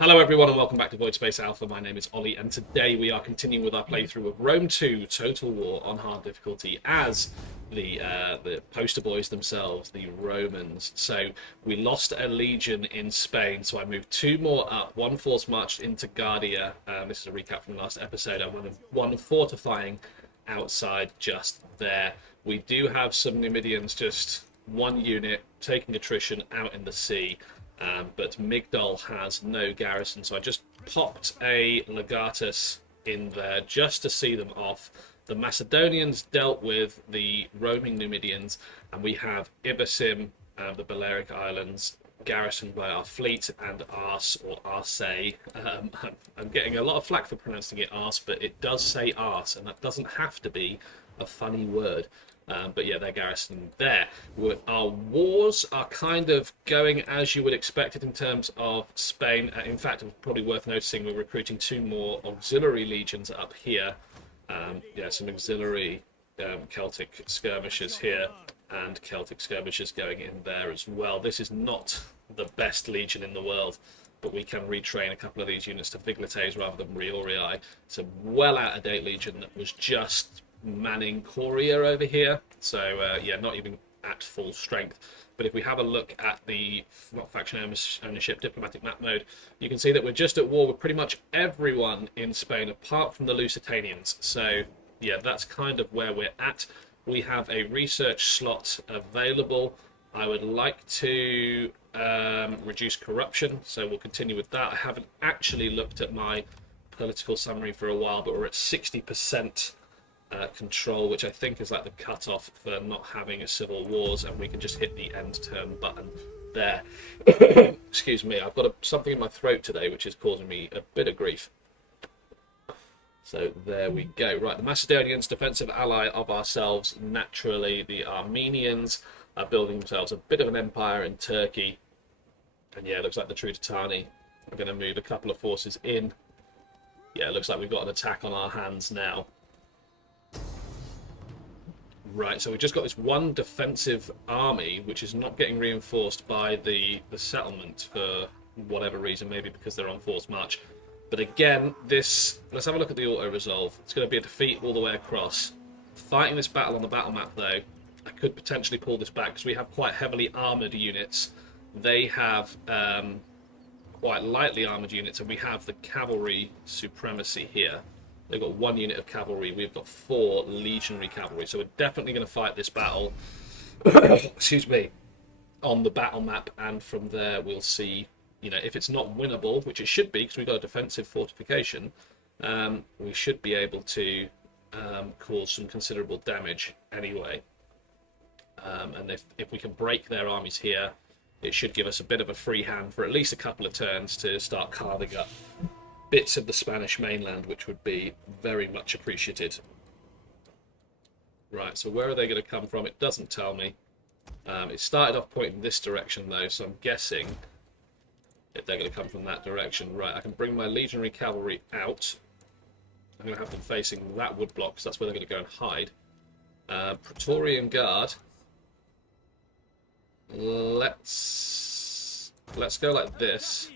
Hello everyone and welcome back to Voidspace Alpha. My name is Ollie and today we are continuing with our playthrough of Rome 2 Total War on hard difficulty as the poster boys themselves, the Romans. So we lost a legion in Spain, so I moved two more up. One force marched into Guardia. This is a recap from the last episode. I wanted one fortifying outside just there. We do have some Numidians, just one unit taking attrition out in the sea. But Migdol has no garrison, so I just popped a Legatus in there just to see them off. The Macedonians dealt with the roaming Numidians, and we have Ibasim, the Balearic Islands, garrisoned by our fleet, and Ars, or Arse. I'm getting a lot of flack for pronouncing it Ars, but it does say Ars, and that doesn't have to be a funny word. But yeah, they're garrisoned there. Our wars are kind of going as you would expect it in terms of Spain. In fact, it's probably worth noticing we're recruiting two more auxiliary legions up here. Yeah, some auxiliary Celtic skirmishers here and Celtic skirmishers going in there as well. This is not the best legion in the world, but we can retrain a couple of these units to Viglates rather than Riorii. It's a well out-of-date legion that was just manning Courier over here, so yeah, not even at full strength. But if we have a look at the not faction ownership diplomatic map mode, you can see that we're just at war with pretty much everyone in Spain apart from the Lusitanians. So yeah, that's kind of where we're at. We have a research slot available. I would like to reduce corruption, so we'll continue with that. I haven't actually looked at my political summary for a while, but we're at 60% control, which I think is like the cutoff for not having a civil wars, and we can just hit the end turn button there. Excuse me, I've got something in my throat today which is causing me a bit of grief. So there we go. Right, the Macedonians, defensive ally of ourselves. Naturally, the Armenians are building themselves a bit of an empire in Turkey. And yeah, it looks like the Trudetani are going to move a couple of forces in. Yeah, it looks like we've got an attack on our hands now. Right, so we've just got this one defensive army, which is not getting reinforced by the settlement for whatever reason, maybe because they're on forced march. But again, let's have a look at the auto-resolve. It's going to be a defeat all the way across. Fighting this battle on the battle map, though, I could potentially pull this back, because we have quite heavily armoured units. They have quite lightly armoured units, and we have the cavalry supremacy here. They've got one unit of cavalry. We've got 4 legionary cavalry. So we're definitely going to fight this battle, excuse me, on the battle map. And from there, we'll see, you know, if it's not winnable, which it should be, because we've got a defensive fortification, we should be able to cause some considerable damage anyway. And if we can break their armies here, it should give us a bit of a free hand for at least a couple of turns to start carving up bits of the Spanish mainland, which would be very much appreciated. Right, so where are they going to come from? It doesn't tell me. It started off pointing this direction, though, so I'm guessing if they're going to come from that direction. Right, I can bring my legionary cavalry out. I'm going to have them facing that wood block, because that's where they're going to go and hide. Praetorian Guard. Let's go like this.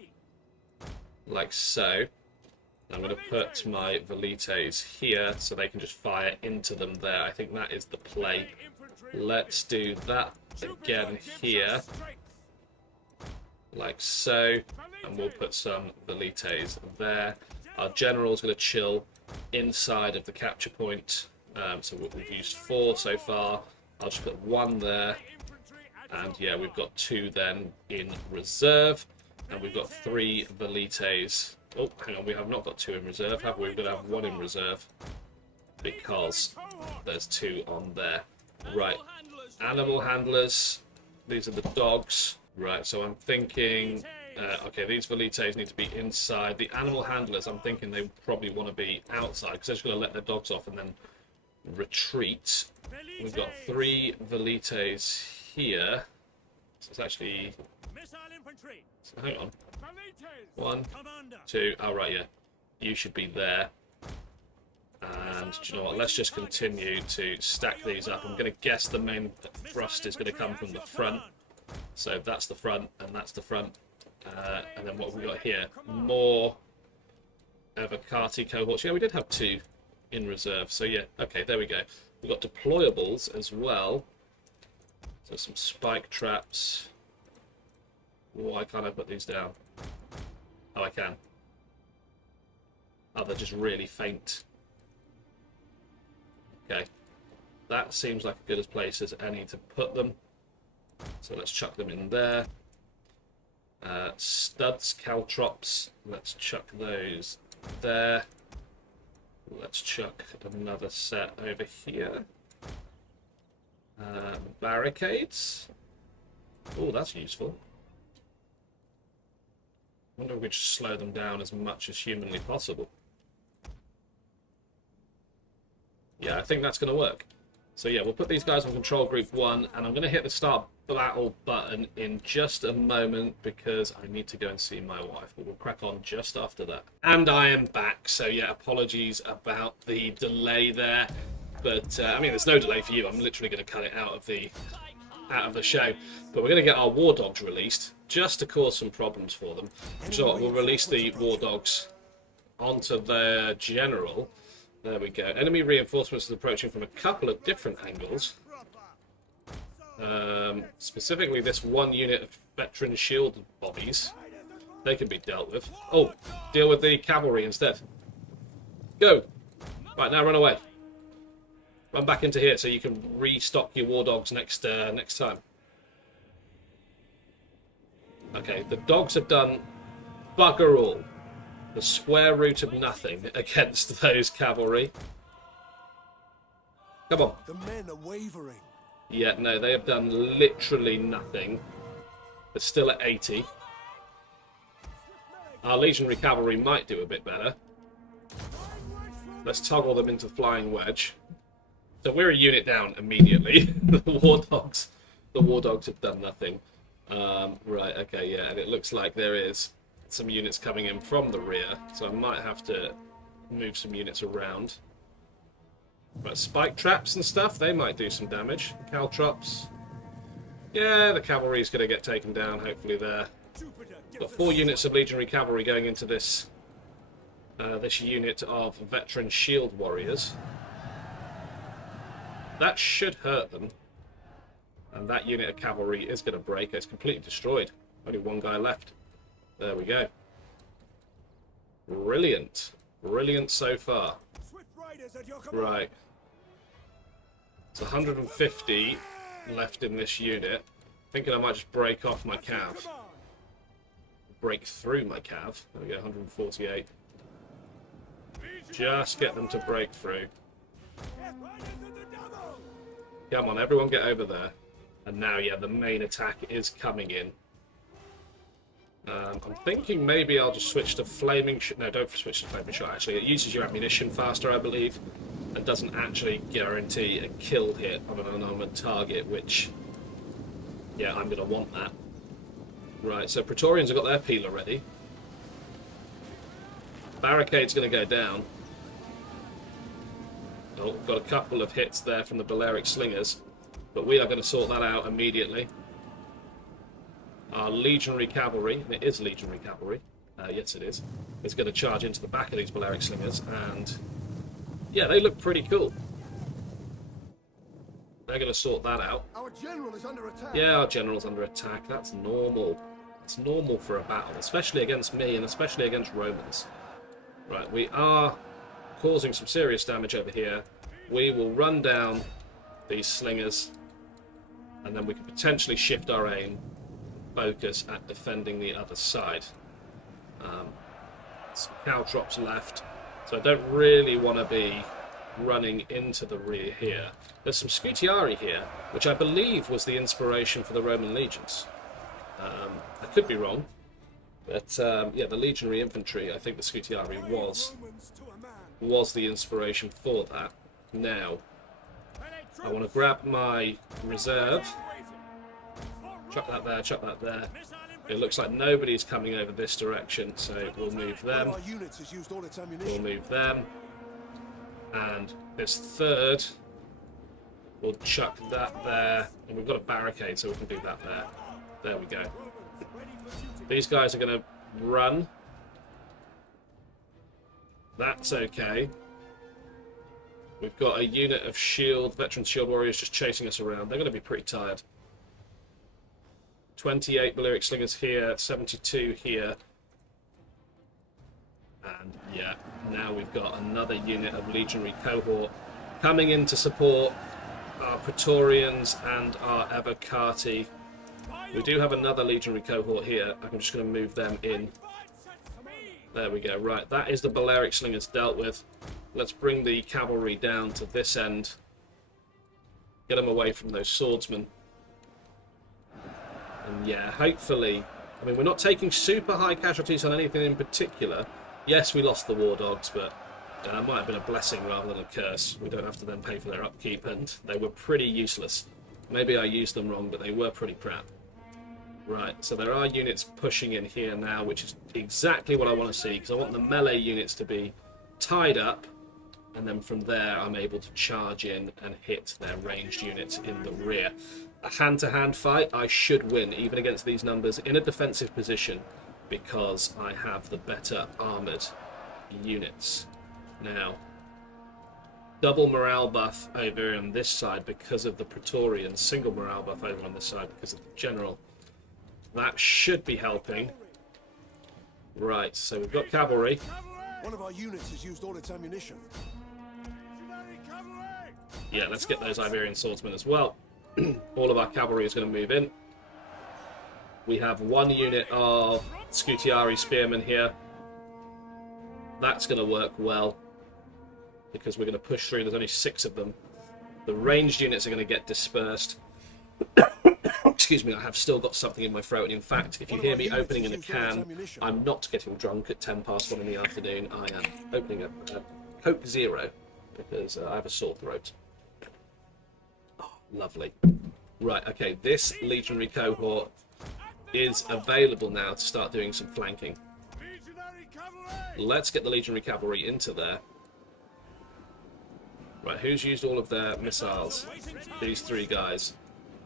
Like so. I'm going to put my Velites here so they can just fire into them there. I think that is the play. Let's do that again here. Like so. And we'll put some Velites there. Our general's going to chill inside of the capture point. So we've used 4 so far. I'll just put 1 there. And yeah, we've got 2 then in reserve. And we've got 3 Velites. Oh, hang on, we have not got 2 in reserve, have we? We're going to have 1 in reserve, because there's 2 on there. Right, animal handlers. These are the dogs. Right, so I'm thinking, okay, these Velites need to be inside. The animal handlers, I'm thinking they probably want to be outside, because they're just going to let their dogs off and then retreat. We've got 3 Velites here. So it's actually... So hang on. 1, 2. Oh, right, yeah. You should be there. And do you know what? Let's just continue to stack these up. I'm going to guess the main thrust is going to come from the front. So that's the front, and that's the front. And then what have we got here? More Evocati cohorts. Yeah, we did have 2 in reserve. So yeah, okay, there we go. We've got deployables as well. So some spike traps. Why can't I put these down? Oh, I can. Oh, they're just really faint. Okay. That seems like as good a place as any to put them. So let's chuck them in there. Studs, caltrops. Let's chuck those there. Let's chuck another set over here. Barricades. Oh, that's useful. I wonder if we just slow them down as much as humanly possible. Yeah, I think that's going to work. So yeah, we'll put these guys on control group 1, and I'm going to hit the start battle button in just a moment because I need to go and see my wife, but we'll crack on just after that. And I am back, so yeah, apologies about the delay there, but I mean, there's no delay for you. I'm literally going to cut it out of the show, but we're going to get our war dogs released just to cause some problems for them. So we'll release the war dogs onto their general. There we go. Enemy reinforcements is approaching from a couple of different angles. Specifically this one unit of veteran shield bobbies. They can be dealt with. Oh, deal with the cavalry instead. Go! Right, now run away. Run back into here so you can restock your war dogs next time. Okay, the dogs have done bugger all. The square root of nothing against those cavalry. Come on. The men are wavering. Yeah, no, they have done literally nothing. They're still at 80. Our legionary cavalry might do a bit better. Let's toggle them into flying wedge. So we're a unit down immediately. The war dogs have done nothing. Right, okay, yeah, and it looks like there is some units coming in from the rear, so I might have to move some units around. Right, spike traps and stuff, they might do some damage. Caltrops. Yeah, the cavalry's going to get taken down, hopefully there. Got 4 units of legionary cavalry going into this this unit of veteran shield warriors. That should hurt them. And that unit of cavalry is going to break. It's completely destroyed. Only one guy left. There we go. Brilliant. Brilliant so far. Right. It's 150 left in this unit. Thinking I might just break off my cav. Break through my cav. There we go, 148. Just get them to break through. Come on, everyone get over there. And now, yeah, the main attack is coming in. I'm thinking maybe I'll just switch to flaming shot. No, don't switch to flaming shot, actually. It uses your ammunition faster, I believe, and doesn't actually guarantee a kill hit on an unarmored target, which, yeah, I'm going to want that. Right, so Praetorians have got their peeler ready. Barricade's going to go down. Oh, got a couple of hits there from the Balearic Slingers, but we are going to sort that out immediately. Our legionary cavalry, and it is legionary cavalry, yes it is going to charge into the back of these Balearic Slingers, and yeah, they look pretty cool. They're going to sort that out. Our general is under attack. Yeah, our general's under attack. That's normal. It's normal for a battle, especially against me and especially against Romans. Right, we are causing some serious damage over here. We will run down these slingers, and then we can potentially shift our aim, focus at defending the other side. Some caltrops left, so I don't really want to be running into the rear here. There's some Scutiari here, which I believe was the inspiration for the Roman legions. I could be wrong, but yeah, the legionary infantry, I think the Scutiari was the inspiration for that. Now, I want to grab my reserve, chuck that there, chuck that there. It looks like nobody's coming over this direction, so we'll move them. We'll move them. And this third, we'll chuck that there. And we've got a barricade, so we can do that there. There we go. These guys are going to run. That's okay. We've got a unit of veteran shield warriors just chasing us around. They're going to be pretty tired. 28 Balearic Slingers here, 72 here. And yeah, now we've got another unit of Legionary Cohort coming in to support our Praetorians and our Evocati. We do have another Legionary Cohort here. I'm just going to move them in. There we go. Right, that is the Balearic Slingers dealt with. Let's bring the cavalry down to this end. Get them away from those swordsmen. And yeah, hopefully... I mean, we're not taking super high casualties on anything in particular. Yes, we lost the War Dogs, but it might have been a blessing rather than a curse. We don't have to then pay for their upkeep, and they were pretty useless. Maybe I used them wrong, but they were pretty crap. Right, so there are units pushing in here now, which is exactly what I want to see, because I want the melee units to be tied up, and then from there I'm able to charge in and hit their ranged units in the rear. A hand-to-hand fight, I should win, even against these numbers, in a defensive position, because I have the better armoured units. Now, double morale buff over on this side because of the Praetorian, single morale buff over on this side because of the General. That should be helping. Right, so we've got cavalry. One of our units has used all its ammunition. Yeah, let's get those Iberian swordsmen as well. All of our cavalry is going to move in. We have one unit of Scutiari spearmen here. That's going to work well because we're going to push through. There's only 6 of them. The ranged units are going to get dispersed. Excuse me, I have still got something in my throat, and in fact, if you hear me opening in a can, I'm not getting drunk at 1:10 in the afternoon. I am opening a Coke Zero because I have a sore throat. Oh, lovely. Right, okay, this Legionary Cohort is available now to start doing some flanking. Let's get the Legionary Cavalry into there. Right, who's used all of their missiles? These 3 guys.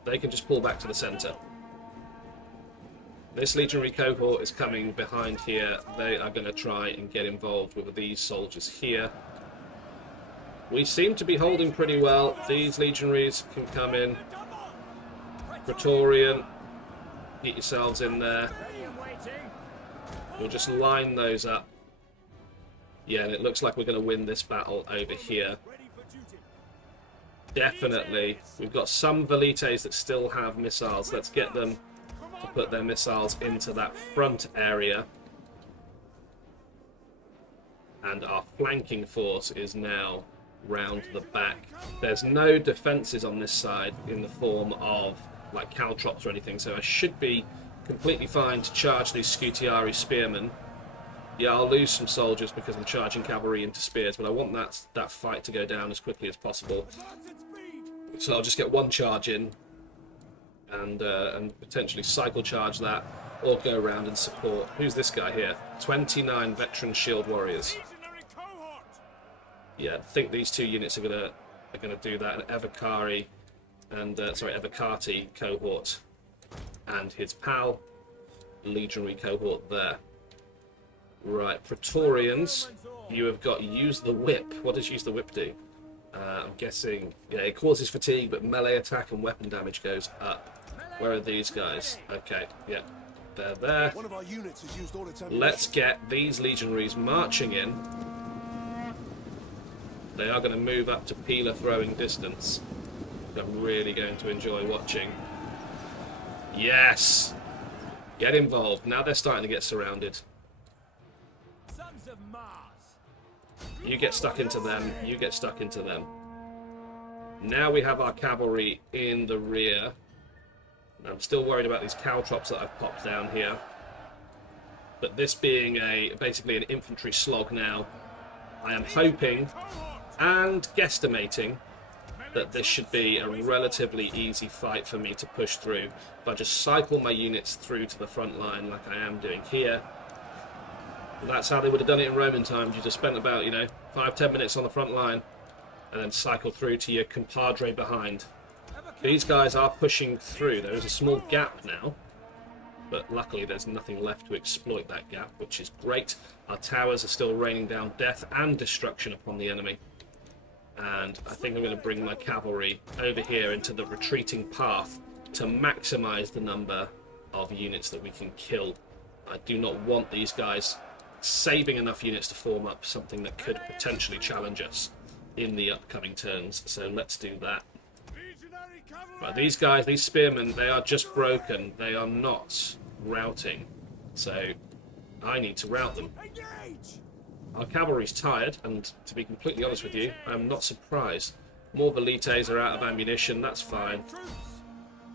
They can just pull back to the centre. This Legionary Cohort is coming behind here. They are going to try and get involved with these soldiers here. We seem to be holding pretty well. These Legionaries can come in. Praetorian, get yourselves in there. We'll just line those up. Yeah, and it looks like we're going to win this battle over here. Definitely. We've got some Velites that still have missiles. Let's get them to put their missiles into that front area. And our flanking force is now round the back. There's no defences on this side in the form of like caltrops or anything, so I should be completely fine to charge these Scutiari spearmen. Yeah, I'll lose some soldiers because I'm charging cavalry into spears, but I want that fight to go down as quickly as possible. So I'll just get one charge in and potentially cycle charge that, or go around and support. Who's this guy here? 29 veteran shield warriors. Yeah, I think these 2 units are gonna do that. An Evocari and Evocati cohort and his pal Legionary Cohort there. Right, Praetorians, you have got use the whip. What does use the whip do? I'm guessing, yeah, it causes fatigue, but melee attack and weapon damage goes up. Where are these guys? Okay, yeah, they're there. One of our units has used all its ammunition. Let's get these legionaries marching in. They are going to move up to Peeler throwing distance. I'm really going to enjoy watching. Yes! Get involved. Now they're starting to get surrounded. You get stuck into them. You get stuck into them. Now we have our cavalry in the rear. I'm still worried about these caltrops that I've popped down here. But this being basically an infantry slog now, I am hoping and guesstimating that this should be a relatively easy fight for me to push through. If I just cycle my units through to the front line like I am doing here. That's how they would have done it in Roman times. You just spent about, 5-10 minutes on the front line and then cycle through to your compadre behind. These guys are pushing through. There is a small gap now. but luckily there's nothing left to exploit that gap, which is great. Our towers are still raining down death and destruction upon the enemy. And I think I'm going to bring my cavalry over here into the retreating path to maximize the number of units that we can kill. I do not want these guys saving enough units to form up something that could potentially challenge us in the upcoming turns. So let's do that. Right, these guys, these spearmen, they are just broken. They are not routing. So I need to rout them. Our cavalry's tired, and to be completely honest with you, I'm not surprised. More velites are out of ammunition, that's fine.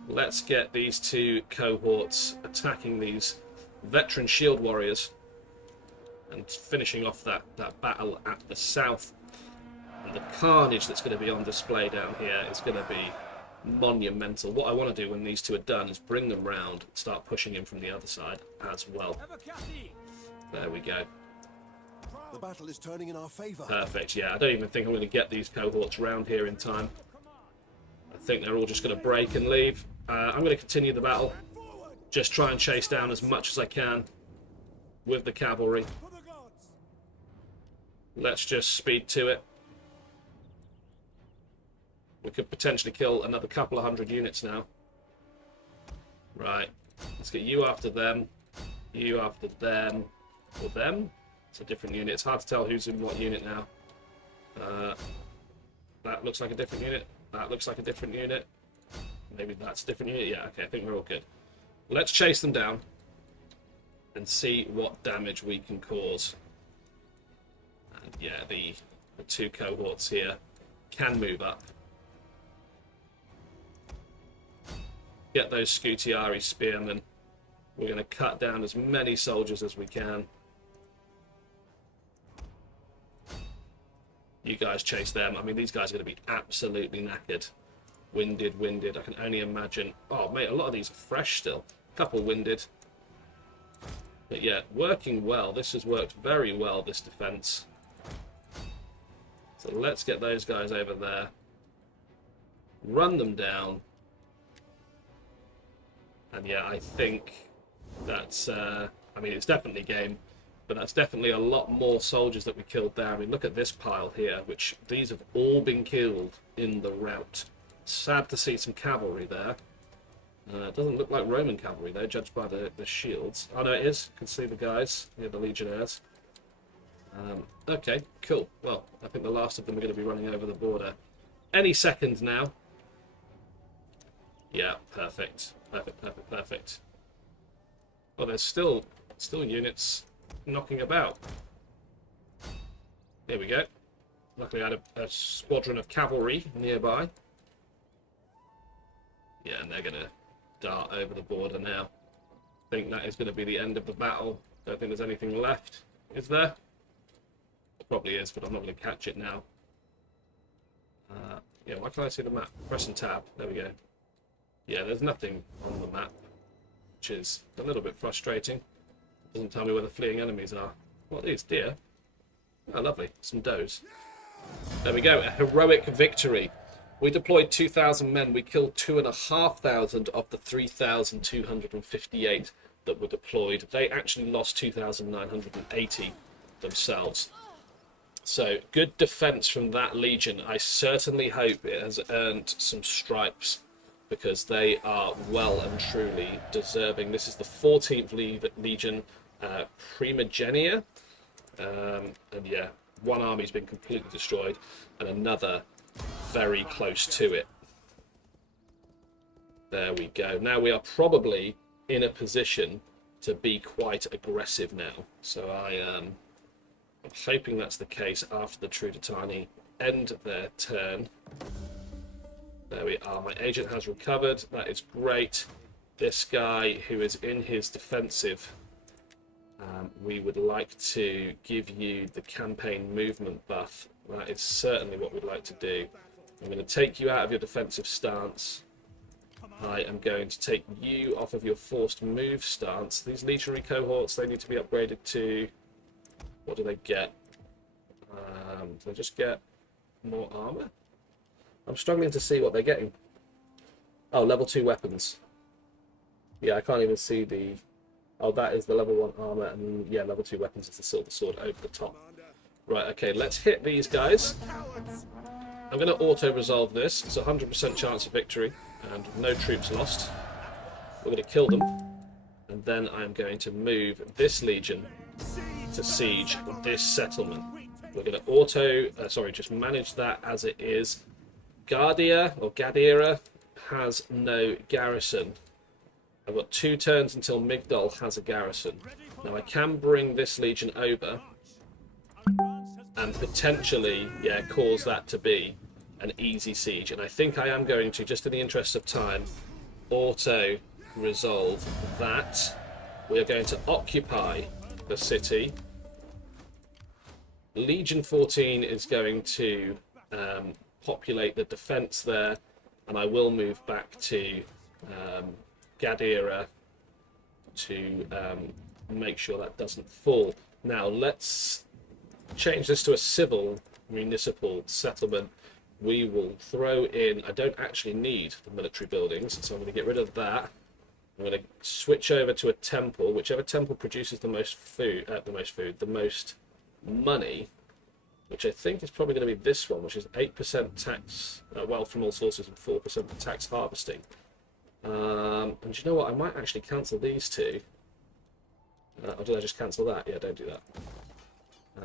Let's get these two cohorts attacking these veteran shield warriors and finishing off that battle at the south. And the carnage that's going to be on display down here is going to be monumental. What I want to do when these two are done is bring them round and start pushing in from the other side as well. There we go. The battle is turning in our favor. Perfect, yeah. I don't even think I'm going to get these cohorts round here in time. I think they're all just going to break and leave. I'm going to continue the battle. Just try and chase down as much as I can with the cavalry. Let's just speed to it. We could potentially kill another couple of hundred units now. Right. Let's get you after them. You after them. Or them? It's a different unit. It's hard to tell who's in what unit now. That looks like a different unit. That looks like a different unit. Maybe that's a different unit. Yeah, okay, I think we're all good. Let's chase them down and see what damage we can cause. And yeah, the two cohorts here can move up. Get those Scutiari spearmen. We're going to cut down as many soldiers as we can. You guys chase them. I mean, these guys are going to be absolutely knackered. Winded. I can only imagine. Oh, mate, a lot of these are fresh still. A couple winded. But yeah, working well. This has worked very well, this defense. So let's get those guys over there. Run them down. And yeah, I think that's... I mean, it's definitely game. But that's definitely a lot more soldiers that we killed there. I mean, look at this pile here, which these have all been killed in the rout. Sad to see some cavalry there. It doesn't look like Roman cavalry, though, judged by the shields. Oh, no, it is. You can see the guys, the legionnaires. Okay, cool. Well, I think the last of them are going to be running over the border any second now. Yeah, perfect. Perfect. Well, there's still units knocking about. Here we go. Luckily I had a squadron of cavalry nearby. Yeah, and they're going to dart over the border now. I think that is going to be the end of the battle. Don't think there's anything left. Is there? Probably is, but I'm not going to catch it now. Yeah, why can't I see the map? Press and tab. There we go. Yeah, there's nothing on the map, which is a little bit frustrating. Doesn't tell me where the fleeing enemies are. What are these? Deer? Oh, lovely. Some does. There we go. A heroic victory. We deployed 2,000 men. We killed 2,500 of the 3,258 that were deployed. They actually lost 2,980 themselves. So, good defense from that legion. I certainly hope it has earned some stripes, because they are well and truly deserving. This is the 14th Legion Primigenia. And yeah, one army's been completely destroyed and another very close to it. There we go. Now we are probably in a position to be quite aggressive now. So I'm hoping that's the case after the Trudetani end their turn. There we are. My agent has recovered. That is great. This guy who is in his defensive, we would like to give you the campaign movement buff. That is certainly what we'd like to do. I'm going to take you out of your defensive stance. I am going to take you off of your forced move stance. These legionary cohorts, they need to be upgraded to... What do they get? Do they just get more armor? I'm struggling to see what they're getting. Oh, level 2 weapons. Yeah, I can't even see the... Oh, that is the level 1 armor, and yeah, level 2 weapons is the silver sword over the top. Right, okay, let's hit these guys. I'm going to auto-resolve this. It's a 100% chance of victory, and no troops lost. We're going to kill them, and then I'm going to move this legion to siege this settlement. We're going to just manage that as it is. Gardia, or Gadira, has no garrison. I've got 2 turns until Migdol has a garrison. Now I can bring this legion over and potentially, yeah, cause that to be an easy siege. And I think I am going to, just in the interest of time, auto-resolve that. We are going to occupy the city. Legion 14 is going to populate the defense there, and I will move back to Gadira to make sure that doesn't fall. Now let's change this to a civil municipal settlement. We will throw in, I don't actually need the military buildings, so I'm going to get rid of that. I'm going to switch over to a temple, whichever temple produces the most the most money, which I think is probably going to be this one, which is 8% tax, wealth from all sources, and 4% for tax harvesting. And you know what? I might actually cancel these two. Or did I just cancel that? Yeah, don't do that.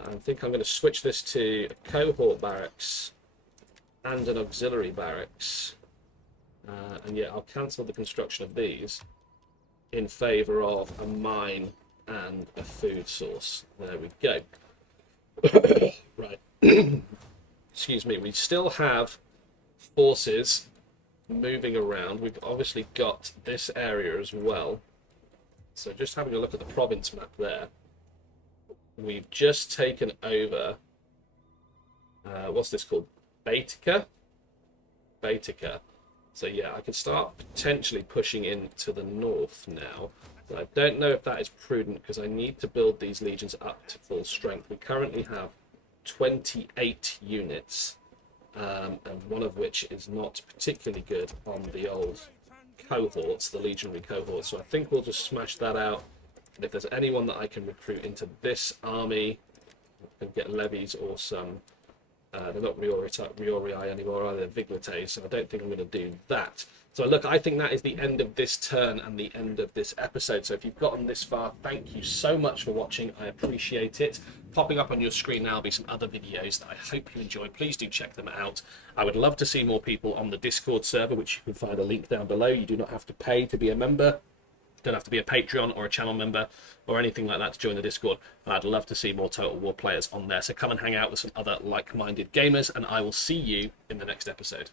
I think I'm going to switch this to a cohort barracks and an auxiliary barracks. And yeah, I'll cancel the construction of these in favour of a mine and a food source. There we go. Right. Excuse me. We still have forces moving around. We've obviously got this area as well. So just having a look at the province map there. We've just taken over, what's this called? Baetica? Baetica. So yeah, I can start potentially pushing into the north now. But I don't know if that is prudent because I need to build these legions up to full strength. We currently have 28 units, and one of which is not particularly good on the old cohorts, the legionary cohorts. So I think we'll just smash that out. And if there's anyone that I can recruit into this army, I can get levies or some. They're not Riorii anymore, are they? Viglates, so I don't think I'm going to do that. So look, I think that is the end of this turn and the end of this episode. So if you've gotten this far, thank you so much for watching. I appreciate it. Popping up on your screen now will be some other videos that I hope you enjoy. Please do check them out. I would love to see more people on the Discord server, which you can find a link down below. You do not have to pay to be a member. Don't have to be a Patreon or a channel member or anything like that to join the Discord. I'd love to see more Total War players on there. So come and hang out with some other like-minded gamers, and I will see you in the next episode.